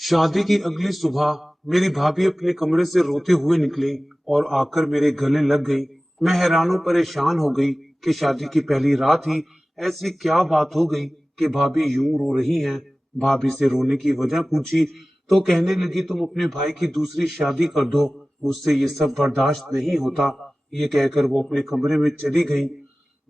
शादी की अगली सुबह मेरी भाभी अपने कमरे से रोते हुए निकली और आकर मेरे गले लग गई। मैं हैरान परेशान हो गई कि शादी की पहली रात ही ऐसी क्या बात हो गई कि भाभी यूं रो रही हैं। भाभी से रोने की वजह पूछी तो कहने लगी, तुम अपने भाई की दूसरी शादी कर दो, मुझसे ये सब बर्दाश्त नहीं होता। ये कहकर वो अपने कमरे में चली गई।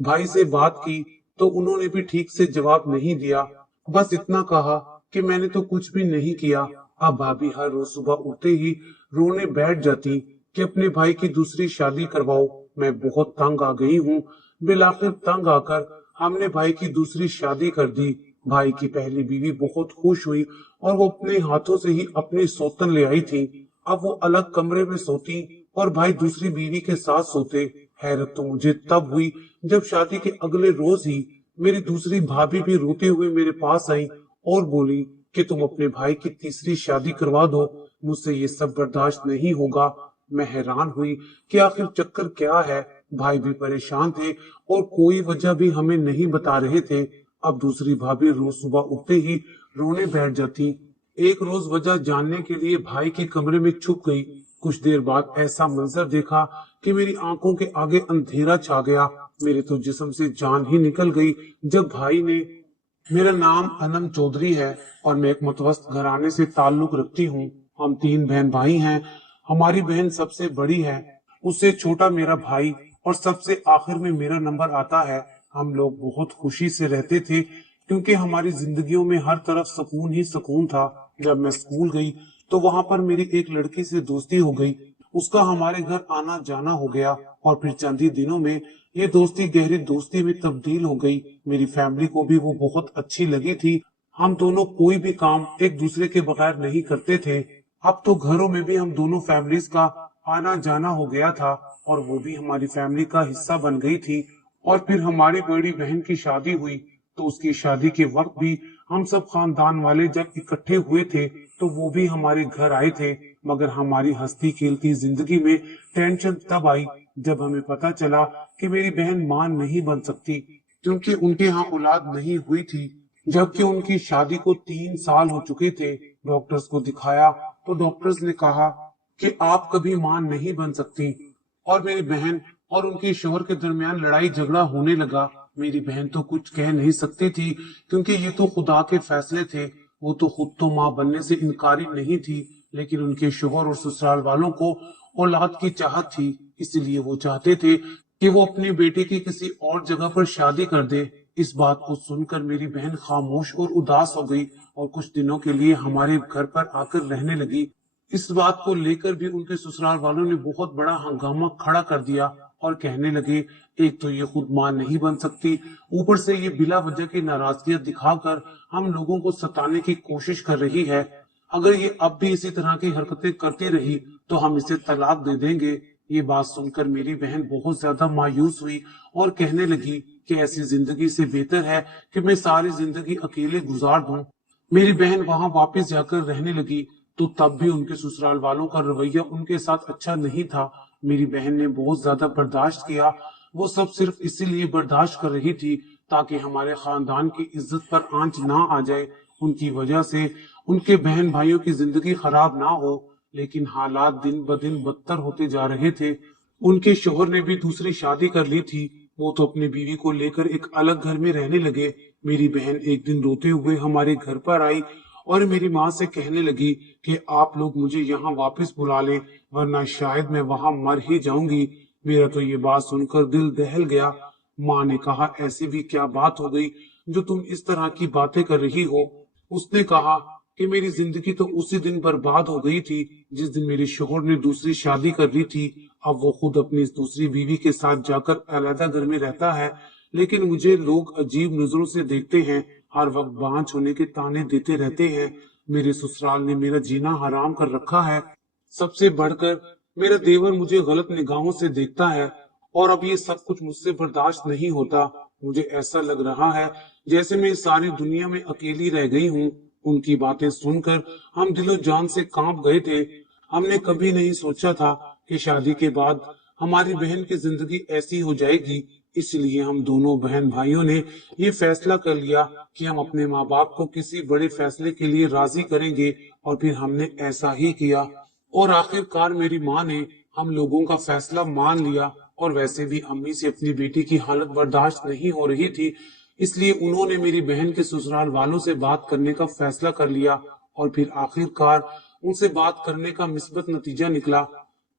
भाई से बात की तो उन्होंने भी ठीक से जवाब नहीं दिया, बस इतना कहा कि मैंने तो कुछ भी नहीं किया। अब भाभी हर रोज सुबह उठते ही रोने बैठ जाती कि अपने भाई की दूसरी शादी करवाओ। मैं बहुत तंग आ गई हूँ। बिलाखिर तंग आकर हमने भाई की दूसरी शादी कर दी। भाई की पहली बीवी बहुत खुश हुई और वो अपने हाथों से ही अपनी सौतन ले आई थी। अब वो अलग कमरे में सोती और भाई दूसरी बीवी के साथ सोते। हैरत तो मुझे तब हुई जब शादी के अगले रोज ही मेरी दूसरी भाभी भी रोते हुए मेरे पास आई और बोली कि तुम अपने भाई की तीसरी शादी करवा दो, मुझसे ये सब बर्दाश्त नहीं होगा। मैं हैरान हुई कि आखिर चक्कर क्या है। भाई भी परेशान थे और कोई वजह भी हमें नहीं बता रहे थे। अब दूसरी भाभी रोज सुबह उठते ही रोने बैठ जाती। एक रोज वजह जानने के लिए भाई के कमरे में छुप गई। कुछ देर बाद ऐसा मंजर देखा कि मेरी आंखों के आगे अंधेरा छा गया। मेरे तो जिस्म से जान ही निकल गई जब भाई ने, मेरा नाम अनम चौधरी है और मैं एक मुतवस्त घराने से ताल्लुक रखती हूँ। हम 3 बहन भाई हैं। हमारी बहन सबसे बड़ी है, उससे छोटा मेरा भाई और सबसे आखिर में मेरा नंबर आता है। हम लोग बहुत खुशी से रहते थे क्योंकि हमारी जिंदगियों में हर तरफ सुकून ही सुकून था। जब मैं स्कूल गई तो वहां पर मेरी एक लड़की से दोस्ती हो गई। उसका हमारे घर आना जाना हो गया और फिर चंद ही दिनों में ये दोस्ती गहरी दोस्ती में तब्दील हो गई। मेरी फैमिली को भी वो बहुत अच्छी लगी थी। हम दोनों कोई भी काम एक दूसरे के बगैर नहीं करते थे। अब तो घरों में भी हम दोनों फैमिलीज का आना जाना हो गया था और वो भी हमारी फैमिली का हिस्सा बन गई थी। और फिर हमारी बड़ी बहन की शादी हुई तो उसकी शादी के वक्त भी हम सब खानदान वाले जब इकट्ठे हुए थे तो वो भी हमारे घर आए थे। मगर हमारी हंसती खेलती जिंदगी में टेंशन तब आई जब हमें पता चला कि मेरी बहन मां नहीं बन सकती क्योंकि उनके यहाँ औलाद नहीं हुई थी, जबकि उनकी शादी को 3 साल हो चुके थे। डॉक्टर्स को दिखाया तो डॉक्टर्स ने कहा कि आप कभी मां नहीं बन सकती। और मेरी बहन और उनके शोहर के दरमियान लड़ाई झगड़ा होने लगा। मेरी बहन तो कुछ कह नहीं सकती थी क्योंकि ये तो खुदा के फैसले थे। वो तो खुद तो मां बनने से इनकारी नहीं थी, लेकिन उनके शोहर और ससुराल वालों को औलाद की चाहत थी, इसलिए वो चाहते थे कि वो अपनी बेटी की किसी और जगह पर शादी कर दे। इस बात को सुनकर मेरी बहन खामोश और उदास हो गई और कुछ दिनों के लिए हमारे घर पर आकर रहने लगी। इस बात को लेकर भी उनके ससुराल वालों ने बहुत बड़ा हंगामा खड़ा कर दिया और कहने लगे, एक तो ये खुद मां नहीं बन सकती, ऊपर से ये बिला वजह की नाराजगियां दिखाकर हम लोगों को सताने की कोशिश कर रही है। अगर ये अब भी इसी तरह की हरकतें करती रही तो हम इसे तलाक दे देंगे। ये बात सुनकर मेरी बहन बहुत ज्यादा मायूस हुई और कहने लगी कि ऐसी जिंदगी से बेहतर है कि मैं सारी जिंदगी अकेले गुजार दूं। मेरी बहन वहां वापस जाकर रहने लगी तो तब भी उनके ससुराल वालों का रवैया उनके साथ अच्छा नहीं था। मेरी बहन ने बहुत ज्यादा बर्दाश्त किया। वो सब सिर्फ इसीलिए बर्दाश्त कर रही थी ताकि हमारे खानदान की इज्जत पर आंच ना आ जाए। उनकी वजह से उनके बहन भाइयों की जिंदगी खराब ना हो, लेकिन हालात दिन ब दिन बदतर होते जा रहे थे। उनके शोहर ने भी दूसरी शादी कर ली थी। वो तो अपनी बीवी को लेकर एक अलग घर में रहने लगे। मेरी बहन एक दिन रोते हुए हमारे घर पर आई और मेरी माँ से कहने लगी कि आप लोग मुझे यहाँ वापस बुला लें, वरना शायद मैं वहां मर ही जाऊंगी। मेरा तो ये बात सुनकर दिल दहल गया। माँ ने कहा, ऐसी भी क्या बात हो गई जो तुम इस तरह की बातें कर रही हो। उसने कहा कि मेरी जिंदगी तो उसी दिन बर्बाद हो गई थी जिस दिन मेरे शोहर ने दूसरी शादी कर ली थी। अब वो खुद अपनी इस दूसरी बीवी के साथ जाकर अलग घर में रहता है, लेकिन मुझे लोग अजीब नजरों से देखते हैं, हर वक्त बांझ होने के ताने देते रहते हैं। मेरे ससुराल ने मेरा जीना हराम कर रखा है। सबसे बढ़कर मेरा देवर मुझे गलत निगाहों से देखता है और अब ये सब कुछ मुझसे बर्दाश्त नहीं होता। मुझे ऐसा लग रहा है जैसे मैं सारी दुनिया में अकेली रह गई हूँ। उनकी बातें सुनकर हम दिलो जान से कांप गए थे। हमने कभी नहीं सोचा था कि शादी के बाद हमारी बहन की जिंदगी ऐसी हो जाएगी। इसलिए हम दोनों बहन भाइयों ने ये फैसला कर लिया कि हम अपने माँ बाप को किसी बड़े फैसले के लिए राजी करेंगे, और फिर हमने ऐसा ही किया। और आखिरकार मेरी माँ ने हम लोगों का फैसला मान लिया। और वैसे भी अम्मी से अपनी बेटी की हालत बर्दाश्त नहीं हो रही थी, इसलिए उन्होंने मेरी बहन के ससुराल वालों से बात करने का फैसला कर लिया। और फिर आखिरकार उनसे बात करने का मिस्बत नतीजा निकला।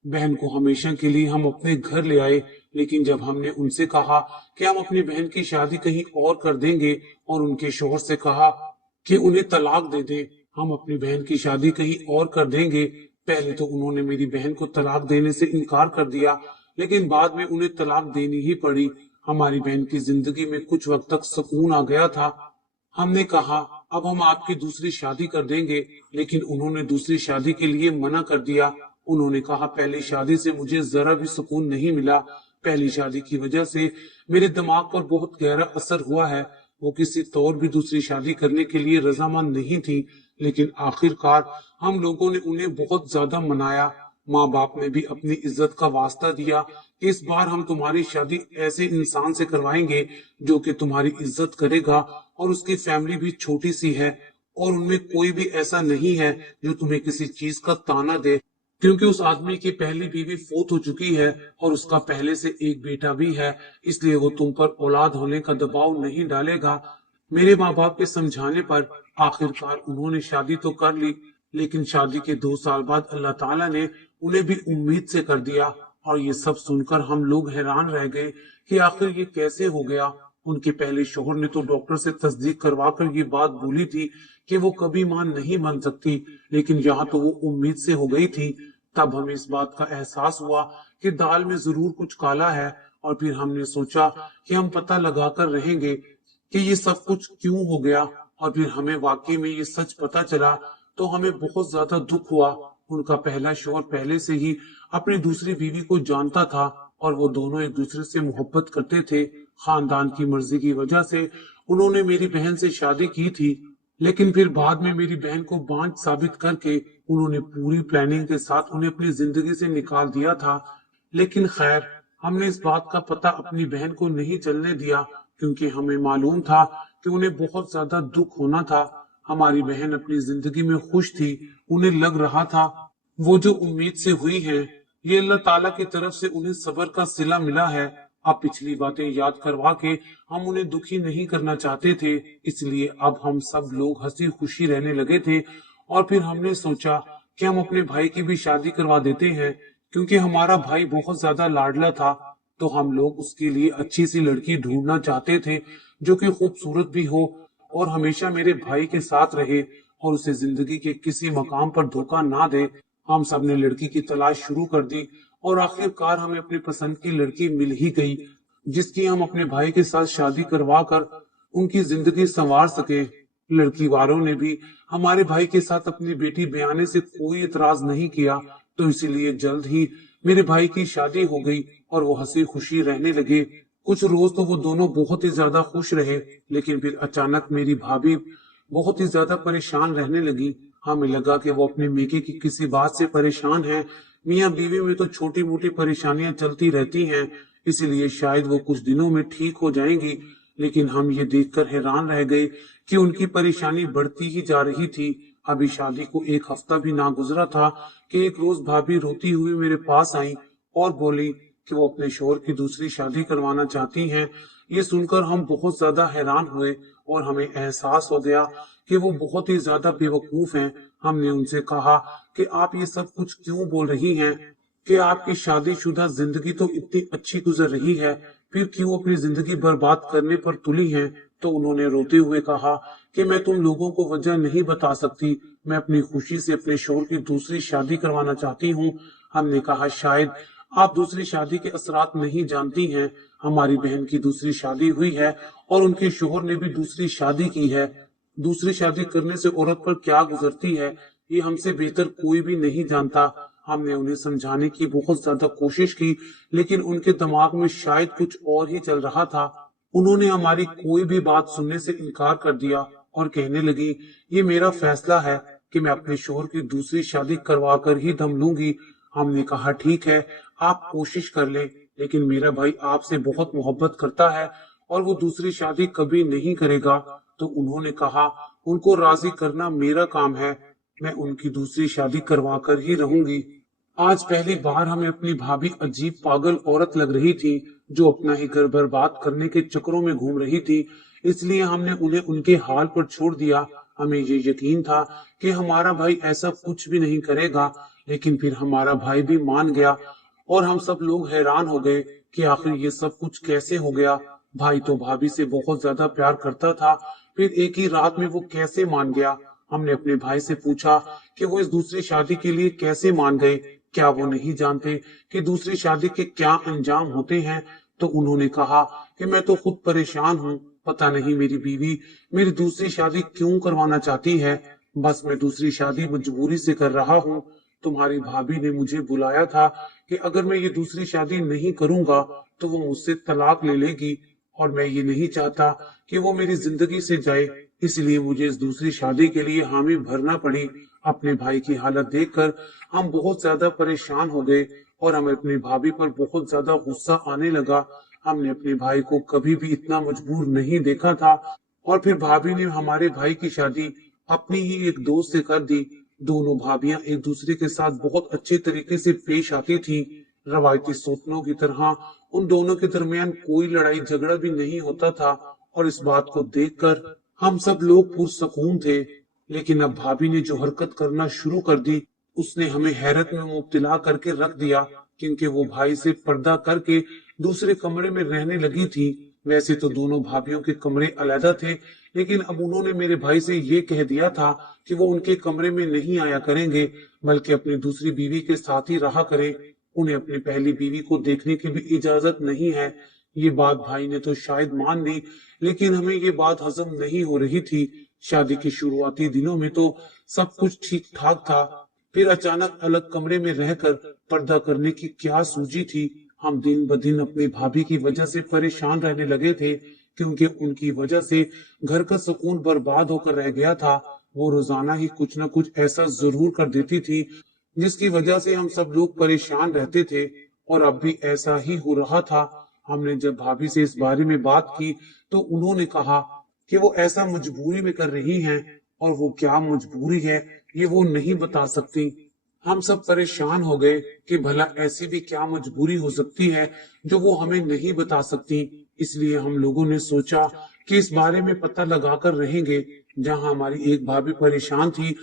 बहन को हमेशा के लिए हम अपने घर ले आए, लेकिन जब हमने उनसे कहा कि हम अपनी बहन की शादी कहीं और कर देंगे, और उनके शोहर से कहा कि उन्हें तलाक दे दे, हम अपनी बहन की शादी कहीं और कर देंगे, पहले तो उन्होंने मेरी बहन को तलाक देने से इनकार कर दिया, लेकिन बाद में उन्हें तलाक देनी ही पड़ी। हमारी बहन की जिंदगी में कुछ वक्त तक सुकून आ गया था। हमने कहा अब हम आपकी दूसरी शादी कर देंगे, लेकिन उन्होंने दूसरी शादी के लिए मना कर दिया। उन्होंने कहा पहली शादी से मुझे जरा भी सुकून नहीं मिला, पहली शादी की वजह से मेरे दिमाग पर बहुत गहरा असर हुआ है। वो किसी तौर भी दूसरी शादी करने के लिए रजामंद नहीं थी, लेकिन आखिरकार हम लोगों ने उन्हें बहुत ज्यादा मनाया। माँ बाप ने भी अपनी इज्जत का वास्ता दिया कि इस बार हम तुम्हारी शादी ऐसे इंसान से करवाएंगे जो कि तुम्हारी इज्जत करेगा, और उसकी फैमिली भी छोटी सी है, और उनमें कोई भी ऐसा नहीं है जो तुम्हें किसी चीज का ताना दे, क्योंकि उस आदमी की पहली बीवी फौत हो चुकी है और उसका पहले से एक बेटा भी है, इसलिए वो तुम पर औलाद होने का दबाव नहीं डालेगा। मेरे माँ बाप के समझाने पर आखिरकार उन्होंने शादी तो कर ली, लेकिन शादी के 2 साल बाद अल्लाह ताला ने उन्हें भी उम्मीद से कर दिया। और ये सब सुनकर हम लोग हैरान रह गए कि आखिर ये कैसे हो गया। उनके पहले शोहर ने तो डॉक्टर से तस्दीक करवा कर ये बात बोली थी कि वो कभी मां नहीं बन सकती, लेकिन यहाँ तो वो उम्मीद से हो गई थी। तब हमें इस बात का एहसास हुआ कि दाल में जरूर कुछ काला है, और फिर हमने सोचा कि हम पता लगा कर रहेंगे कि ये सब कुछ क्यों हो गया। और फिर हमें वाकई में ये सच पता चला तो हमें बहुत ज्यादा दुख हुआ। उनका पहला शौहर पहले से ही अपनी दूसरी बीवी को जानता था, और वो दोनों एक दूसरे से मोहब्बत करते थे। खानदान की मर्जी की वजह से उन्होंने मेरी बहन से शादी की थी, लेकिन फिर बाद में मेरी बहन को बांझ साबित करके उन्होंने पूरी प्लानिंग के साथ उन्हें अपनी जिंदगी से निकाल दिया था। लेकिन खैर, हमने इस बात का पता अपनी बहन को नहीं चलने दिया, क्योंकि हमें मालूम था कि उन्हें बहुत ज्यादा दुख होना था। हमारी बहन अपनी जिंदगी में खुश थी, उन्हें लग रहा था वो जो उम्मीद से हुई है ये अल्लाह ताला की तरफ से उन्हें सबर का सिला मिला है। अब पिछली बातें याद करवा के हम उन्हें दुखी नहीं करना चाहते थे, इसलिए अब हम सब लोग हंसी खुशी रहने लगे थे। और फिर हमने सोचा कि हम अपने भाई की भी शादी करवा देते हैं, क्योंकि हमारा भाई बहुत ज्यादा लाडला था। तो हम लोग उसके लिए अच्छी सी लड़की ढूंढना चाहते थे जो कि खूबसूरत भी हो और हमेशा मेरे भाई के साथ रहे, और उसे जिंदगी के किसी मकाम पर धोखा ना दे। हम सब ने लड़की की तलाश शुरू कर दी, और आखिरकार हमें अपनी पसंद की लड़की मिल ही गई, जिसकी हम अपने भाई के साथ शादी करवा कर उनकी जिंदगी संवार सके। लड़की वालों ने भी हमारे भाई के साथ अपनी बेटी ब्याने से कोई इतराज नहीं किया, तो इसीलिए जल्द ही मेरे भाई की शादी हो गई और वो हंसी खुशी रहने लगे। कुछ रोज तो वो दोनों बहुत ही ज्यादा खुश रहे, लेकिन फिर अचानक मेरी भाभी बहुत ही ज्यादा परेशान रहने लगी। हमें लगा कि वो अपने मेके की किसी बात से परेशान है। मियाँ बीवी में तो छोटी मोटी परेशानियां चलती रहती हैं, इसीलिए शायद वो कुछ दिनों में ठीक हो जाएंगी। लेकिन हम ये देखकर हैरान रह गए कि उनकी परेशानी बढ़ती ही जा रही थी। अभी शादी को 1 हफ्ता भी ना गुजरा था कि एक रोज भाभी रोती हुई मेरे पास आई और बोली कि वो अपने शोहर की दूसरी शादी करवाना चाहती हैं। ये सुनकर हम बहुत ज्यादा हैरान हुए, और हमें एहसास हो गया कि वो बहुत ही ज्यादा बेवकूफ हैं। हमने उनसे कहा कि आप ये सब कुछ क्यों बोल रही हैं, कि आपकी शादीशुदा जिंदगी तो इतनी अच्छी गुजर रही है, फिर क्यों अपनी जिंदगी बर्बाद करने पर तुली हैं। तो उन्होंने रोते हुए कहा कि मैं तुम लोगों को वजह नहीं बता सकती, मैं अपनी खुशी से अपने शोहर की दूसरी शादी करवाना चाहती हूँ। हमने कहा शायद आप दूसरी शादी के असरात नहीं जानती हैं। हमारी बहन की दूसरी शादी हुई है और उनके शोहर ने भी दूसरी शादी की है। दूसरी शादी करने से औरत पर क्या गुजरती है ये हमसे बेहतर कोई भी नहीं जानता। हमने उन्हें समझाने की बहुत ज्यादा कोशिश की, लेकिन उनके दिमाग में शायद कुछ और ही चल रहा था। उन्होंने हमारी कोई भी बात सुनने से इनकार कर दिया और कहने लगी ये मेरा फैसला है कि मैं अपने शोहर की दूसरी शादी करवा कर ही दम लूंगी। हमने कहा ठीक है, आप कोशिश कर लें, लेकिन मेरा भाई आपसे बहुत मोहब्बत करता है और वो दूसरी शादी कभी नहीं करेगा। तो उन्होंने कहा, उनको राजी करना मेरा काम है, मैं उनकी दूसरी शादी करवा कर ही रहूंगी। आज पहली बार हमें अपनी भाभी अजीब पागल औरत लग रही थी, जो अपना ही घर बर्बाद करने के चक्करों में घूम रही थी। इसलिए हमने उन्हें उनके हाल पर छोड़ दिया। हमें ये यकीन था कि हमारा भाई ऐसा कुछ भी नहीं करेगा, लेकिन फिर हमारा भाई भी मान गया और हम सब लोग हैरान हो गए कि आखिर ये सब कुछ कैसे हो गया। भाई तो भाभी से बहुत ज्यादा प्यार करता था, फिर एक ही रात में वो कैसे मान गया। हमने अपने भाई से पूछा कि वो इस दूसरी शादी के लिए कैसे मान गए, क्या वो नहीं जानते कि दूसरी शादी के क्या अंजाम होते हैं। तो उन्होंने कहा कि मैं तो खुद परेशान हूँ, पता नहीं मेरी बीवी मेरी दूसरी शादी क्यों करवाना चाहती है। बस मैं दूसरी शादी मजबूरी से कर रहा हूँ। तुम्हारी भाभी ने मुझे बुलाया था कि अगर मैं ये दूसरी शादी नहीं करूंगा तो वो मुझसे तलाक ले लेगी, और मैं ये नहीं चाहता कि वो मेरी जिंदगी से जाए, इसलिए मुझे इस दूसरी शादी के लिए हामी भरना पड़ी। अपने भाई की हालत देखकर हम बहुत ज्यादा परेशान हो गए और हमें अपनी भाभी पर बहुत ज्यादा गुस्सा आने लगा। हमने अपने भाई को कभी भी इतना मजबूर नहीं देखा था। और फिर भाभी ने हमारे भाई की शादी अपनी ही एक दोस्त से कर दी। दोनों भाभियां एक दूसरे के साथ बहुत अच्छे तरीके से पेश आती थी। रवायती सोचनों की तरह उन दोनों के दरमियान कोई लड़ाई झगड़ा भी नहीं होता था, और इस बात को देखकर हम सब लोग पुरसकून थे। लेकिन अब भाभी ने जो हरकत करना शुरू कर दी, उसने हमें हैरत में मुब्तला करके रख दिया, क्योंकि वो भाई से पर्दा करके दूसरे कमरे में रहने लगी थी। वैसे तो दोनों भाभियों के कमरे अलग थे, लेकिन अब उन्होंने मेरे भाई से ये कह दिया था कि वो उनके कमरे में नहीं आया करेंगे, बल्कि अपनी दूसरी बीवी के साथ ही रहा करें। उन्हें अपनी पहली बीवी को देखने की भी इजाजत नहीं है। ये बात भाई ने तो शायद मान ली, लेकिन हमें ये बात हजम नहीं हो रही थी। शादी के शुरुआती दिनों में तो सब कुछ ठीक ठाक था, फिर अचानक अलग कमरे में रहकर पर्दा करने की क्या सूझी थी। हम दिन ब दिन अपनी भाभी की वजह से परेशान रहने लगे थे, क्योंकि उनकी वजह से घर का सुकून बर्बाद होकर रह गया था। वो रोजाना ही कुछ न कुछ ऐसा जरूर कर देती थी जिसकी वजह से हम सब लोग परेशान रहते थे, और अब भी ऐसा ही हो रहा था। हमने जब भाभी से इस बारे में बात की तो उन्होंने कहा कि वो ऐसा मजबूरी में कर रही हैं, और वो क्या मजबूरी है ये वो नहीं बता सकती। हम सब परेशान हो गए कि भला ऐसी भी क्या मजबूरी हो सकती है जो वो हमें नहीं बता सकती। इसलिए हम लोगों ने सोचा कि इस बारे में पता लगाकर रहेंगे। जहां हमारी एक भाभी परेशान थी,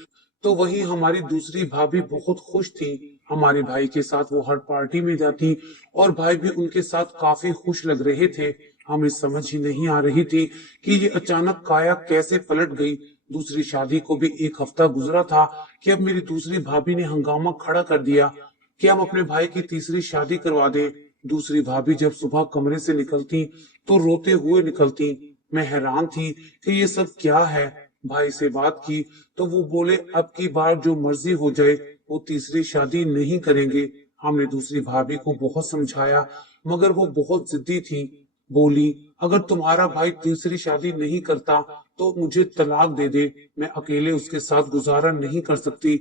तो वहीं हमारी दूसरी भाभी बहुत खुश थी। हमारे भाई के साथ वो हर पार्टी में जाती और भाई भी उनके साथ काफी खुश लग रहे थे। हमें समझ ही नहीं आ रही थी कि ये अचानक काया कैसे पलट गई। दूसरी शादी को भी एक हफ्ता गुजरा था कि अब मेरी दूसरी भाभी ने हंगामा खड़ा कर दिया कि हम अपने भाई की तीसरी शादी करवा दें। दूसरी भाभी जब सुबह कमरे से निकलती तो रोते हुए निकलती। मैं हैरान थी कि ये सब क्या है। भाई से बात की तो वो बोले अब की बार जो मर्जी हो जाए, वो तीसरी शादी नहीं करेंगे। हमने दूसरी भाभी को बहुत समझाया, मगर वो बहुत जिद्दी थी। बोली, अगर तुम्हारा भाई तीसरी शादी नहीं करता तो मुझे तलाक दे दे, मैं अकेले उसके साथ गुजारा नहीं कर सकती।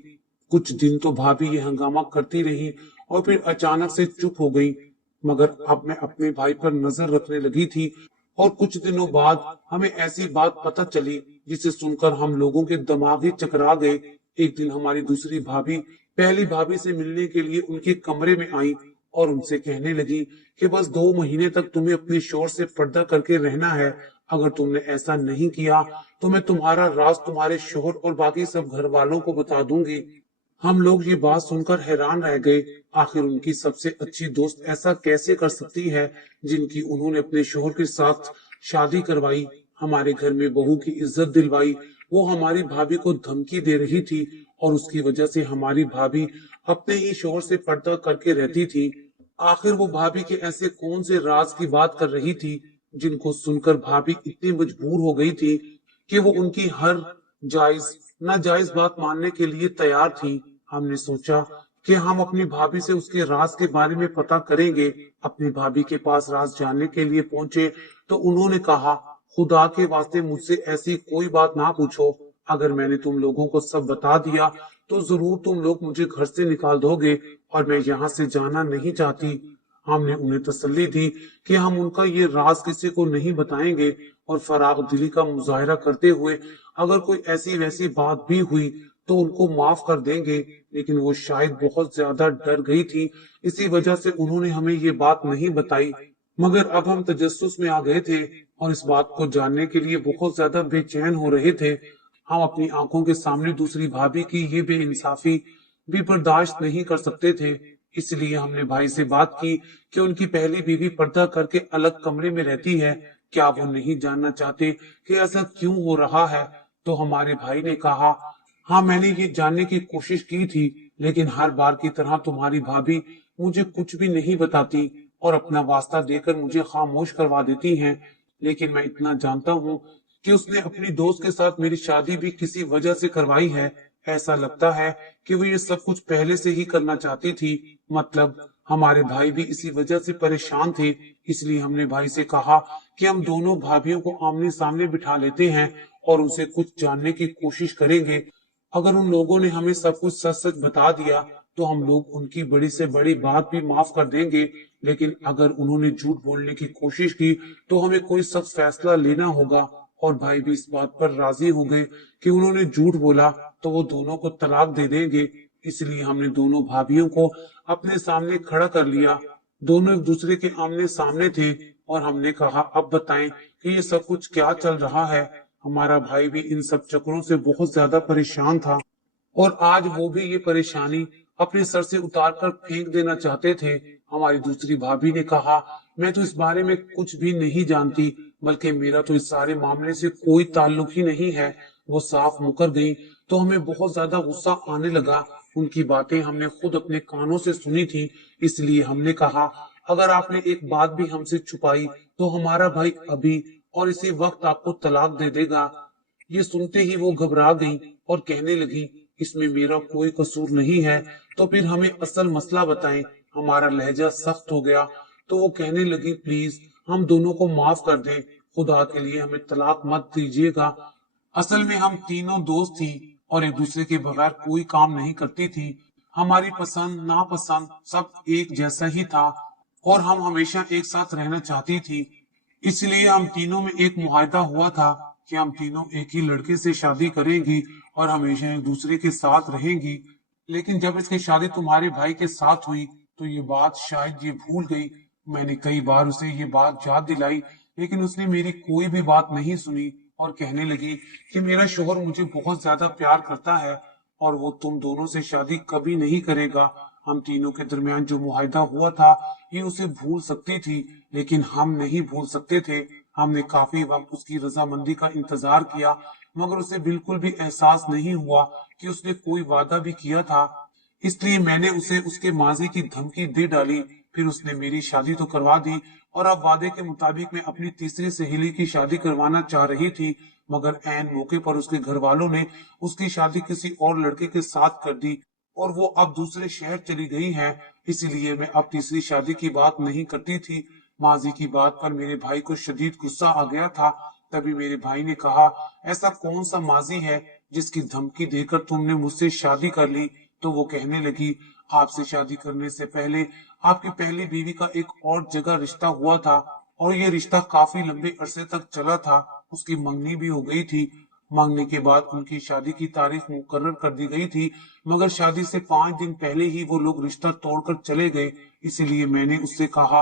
कुछ दिन तो भाभी ये हंगामा करती रही और फिर अचानक से चुप हो गई। मगर अब मैं अपने भाई पर नजर रखने लगी थी, और कुछ दिनों बाद हमें ऐसी बात पता चली जिसे सुनकर हम लोगों के दिमाग ही चकरा गए। एक दिन हमारी दूसरी भाभी पहली भाभी से मिलने के लिए उनके कमरे में आई और उनसे कहने लगी कि बस 2 महीने तक तुम्हें अपने शोहर से पर्दा करके रहना है। अगर तुमने ऐसा नहीं किया तो मैं तुम्हारा राज तुम्हारे शोहर और बाकी सब घर वालों को बता दूंगी। हम लोग ये बात सुनकर हैरान रह गए। आखिर उनकी सबसे अच्छी दोस्त ऐसा कैसे कर सकती है, जिनकी उन्होंने अपने शोहर के साथ शादी करवाई, हमारे घर में बहू की इज्जत दिलवाई। वो हमारी भाभी को धमकी दे रही थी, और उसकी वजह से हमारी भाभी अपने ही शोहर से पर्दा करके रहती थी। आखिर वो भाभी के ऐसे कौन से राज की बात कर रही थी जिनको सुनकर भाभी इतनी मजबूर हो गई थी कि वो उनकी हर जायज नाजायज बात मानने के लिए तैयार थी। हमने सोचा कि हम अपनी भाभी से उसके राज के बारे में पता करेंगे। अपनी भाभी के पास राज जानने के लिए पहुंचे तो उन्होंने कहा, खुदा के वास्ते मुझसे ऐसी कोई बात ना पूछो। अगर मैंने तुम लोगों को सब बता दिया तो जरूर तुम लोग मुझे घर से निकाल दोगे, और मैं यहाँ से जाना नहीं चाहती। हमने उन्हें तसल्ली दी कि हम उनका ये राज किसी को नहीं बताएंगे और फराग दिली का मुजाहरा करते हुए अगर कोई ऐसी वैसी बात भी हुई तो उनको माफ कर देंगे। लेकिन वो शायद बहुत ज्यादा डर गई थी, इसी वजह से उन्होंने हमें ये बात नहीं बताई। मगर अब हम तजस्सुस में आ गए थे और इस बात को जानने के लिए बहुत ज्यादा बेचैन हो रहे थे। हम अपनी आंखों के सामने दूसरी भाभी की ये बेइंसाफी भी बर्दाश्त नहीं कर सकते थे। इसलिए हमने भाई से बात की कि उनकी पहली बीवी पर्दा करके अलग कमरे में रहती है, क्या वो नहीं जानना चाहते कि ऐसा क्यों हो रहा है। तो हमारे भाई ने कहा, हाँ मैंने ये जानने की कोशिश की थी, लेकिन हर बार की तरह तुम्हारी भाभी मुझे कुछ भी नहीं बताती और अपना वास्ता देकर मुझे खामोश करवा देती हैं। लेकिन मैं इतना जानता हूँ कि उसने अपनी दोस्त के साथ मेरी शादी भी किसी वजह से करवाई है। ऐसा लगता है कि वो ये सब कुछ पहले से ही करना चाहती थी। मतलब हमारे भाई भी इसी वजह से परेशान थे। इसलिए हमने भाई से कहा कि हम दोनों भाभियों को आमने सामने बिठा लेते हैं और उनसे कुछ जानने की कोशिश करेंगे। अगर उन लोगों ने हमें सब कुछ सच सच बता दिया तो हम लोग उनकी बड़ी से बड़ी बात भी माफ कर देंगे। लेकिन अगर उन्होंने झूठ बोलने की कोशिश की तो हमें कोई सख्त फैसला लेना होगा। और भाई भी इस बात पर राजी हो गए कि उन्होंने झूठ बोला तो वो दोनों को तलाक दे देंगे। इसलिए हमने दोनों भाभियों को अपने सामने खड़ा कर लिया। दोनों एक दूसरे के आमने सामने थे और हमने कहा, अब बताएं कि ये सब कुछ क्या चल रहा है। हमारा भाई भी इन सब चक्रों से बहुत ज्यादा परेशान था और आज वो भी ये परेशानी अपने सर से उतार कर फेंक देना चाहते थे। हमारी दूसरी भाभी ने कहा, मैं तो इस बारे में कुछ भी नहीं जानती, बल्कि मेरा तो इस सारे मामले से कोई ताल्लुक ही नहीं है। वो साफ मुकर गई तो हमें बहुत ज्यादा गुस्सा आने लगा। उनकी बातें हमने खुद अपने कानों से सुनी थी। इसलिए हमने कहा, अगर आपने एक बात भी हमसे छुपाई तो हमारा भाई अभी और इसी वक्त आपको तलाक दे देगा। ये सुनते ही वो घबरा गई और कहने लगी, इसमें मेरा कोई कसूर नहीं है, तो फिर हमें असल मसला बताएं। हमारा लहजा सख्त हो गया तो वो कहने लगी, प्लीज हम दोनों को माफ कर दें, खुदा के लिए हमें तलाक मत दीजिएगा। असल में हम तीनों दोस्त थी और एक दूसरे के बगैर कोई काम नहीं करती थी। हमारी पसंद नापसंद सब एक जैसा ही था और हम हमेशा एक साथ रहना चाहती थी। इसलिए हम तीनों में एक मुआहदा हुआ था कि हम तीनों एक ही लड़के से शादी करेंगी और हमेशा एक दूसरे के साथ रहेंगी। लेकिन जब इसकी शादी तुम्हारे भाई के साथ हुई तो ये बात शायद ये भूल गई। मैंने कई बार उसे ये बात याद दिलाई, लेकिन उसने मेरी कोई भी बात नहीं सुनी और कहने लगी कि मेरा शोहर मुझे बहुत ज्यादा प्यार करता है और वो तुम दोनों से शादी कभी नहीं करेगा। हम तीनों के दरमियान जो मुआहदा हुआ था ये उसे भूल सकती थी, लेकिन हम नहीं भूल सकते थे। हमने काफी वक्त उसकी रजामंदी का इंतजार किया, मगर उसे बिल्कुल भी एहसास नहीं हुआ कि उसने कोई वादा भी किया था। इसलिए मैंने उसे उसके माजी की धमकी दे डाली। फिर उसने मेरी शादी तो करवा दी और अब वादे के मुताबिक मैं अपनी तीसरी सहेली की शादी करवाना चाह रही थी, मगर ऐन मौके पर उसके घर वालों ने उसकी शादी किसी और लड़के के साथ कर दी और वो अब दूसरे शहर चली गई है। इसीलिए मैं अब तीसरी शादी की बात नहीं करती थी। माजी की बात पर मेरे भाई को शदीद गुस्सा आ गया था। तभी मेरे भाई ने कहा, ऐसा कौन सा माजी है जिसकी धमकी देकर तुमने मुझसे शादी कर ली। तो वो कहने लगी, आपसे शादी करने से पहले आपकी पहली बीवी का एक और जगह रिश्ता हुआ था और ये रिश्ता काफी लंबे अरसे तक चला था। उसकी मंगनी भी हो गई थी। मांगने के बाद उनकी शादी की तारीख मुकर्रर कर दी गई थी, मगर शादी से 5 दिन पहले ही वो लोग रिश्ता तोड़कर चले गए। इसीलिए मैंने उससे कहा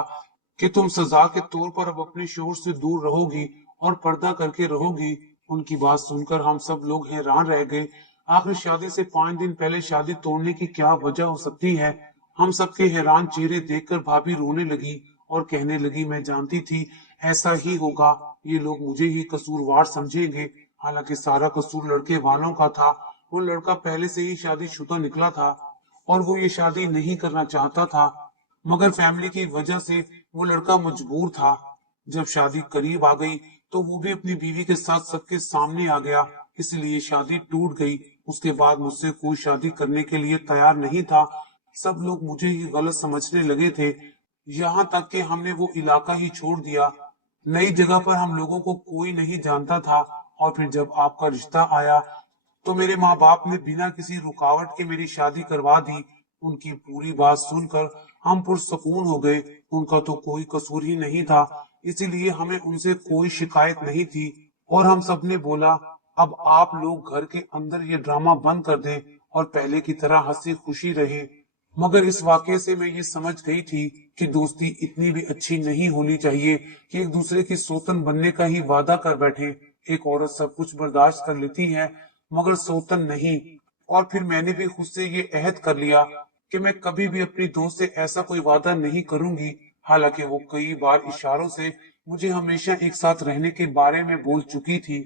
कि तुम सजा के तौर पर अब अपने शोहर से दूर रहोगी और पर्दा करके रहोगी। उनकी बात सुनकर हम सब लोग हैरान रह गए। आखिर शादी से 5 दिन पहले शादी तोड़ने की क्या वजह हो सकती है। हम सबके हैरान चेहरे देखकर भाभी रोने लगी और कहने लगी, मैं जानती थी ऐसा ही होगा, ये लोग मुझे ही कसूरवार समझेंगे। हालांकि सारा कसूर लड़के वालों का था। वो लड़का पहले से ही शादीशुदा निकला था और वो ये शादी नहीं करना चाहता था, मगर फैमिली की वजह से वो लड़का मजबूर था। जब शादी करीब आ गई तो वो भी अपनी बीवी के साथ सबके सामने आ गया, इसलिए शादी टूट गई। उसके बाद मुझसे कोई शादी करने के लिए तैयार नहीं था। सब लोग मुझे ही गलत समझने लगे थे, यहाँ तक कि हमने वो इलाका ही छोड़ दिया। नई जगह पर हम लोगों को कोई नहीं जानता था और फिर जब आपका रिश्ता आया तो मेरे माँ बाप ने बिना किसी रुकावट के मेरी शादी करवा दी। ان کی پوری بات سن کر ہم پرسکون ہو گئے۔ ان کا تو کوئی قصور ہی نہیں تھا، اسی لیے ہمیں ان سے کوئی شکایت نہیں تھی، اور ہم سب نے بولا اب آپ لوگ گھر کے اندر یہ ڈرامہ بند کر دیں اور پہلے کی طرح ہنسی خوشی رہیں۔ مگر اس واقعے سے میں یہ سمجھ گئی تھی کہ دوستی اتنی بھی اچھی نہیں ہونی چاہیے کہ ایک دوسرے کی سوتن بننے کا ہی وعدہ کر بیٹھے۔ ایک عورت سب کچھ برداشت کر لیتی ہے مگر سوتن نہیں۔ اور پھر میں نے بھی خود سے یہ عہد کر لیا کہ میں کبھی بھی اپنی دوست سے ایسا کوئی وعدہ نہیں کروں گی، حالانکہ وہ کئی بار اشاروں سے مجھے ہمیشہ ایک ساتھ رہنے کے بارے میں بول چکی تھی۔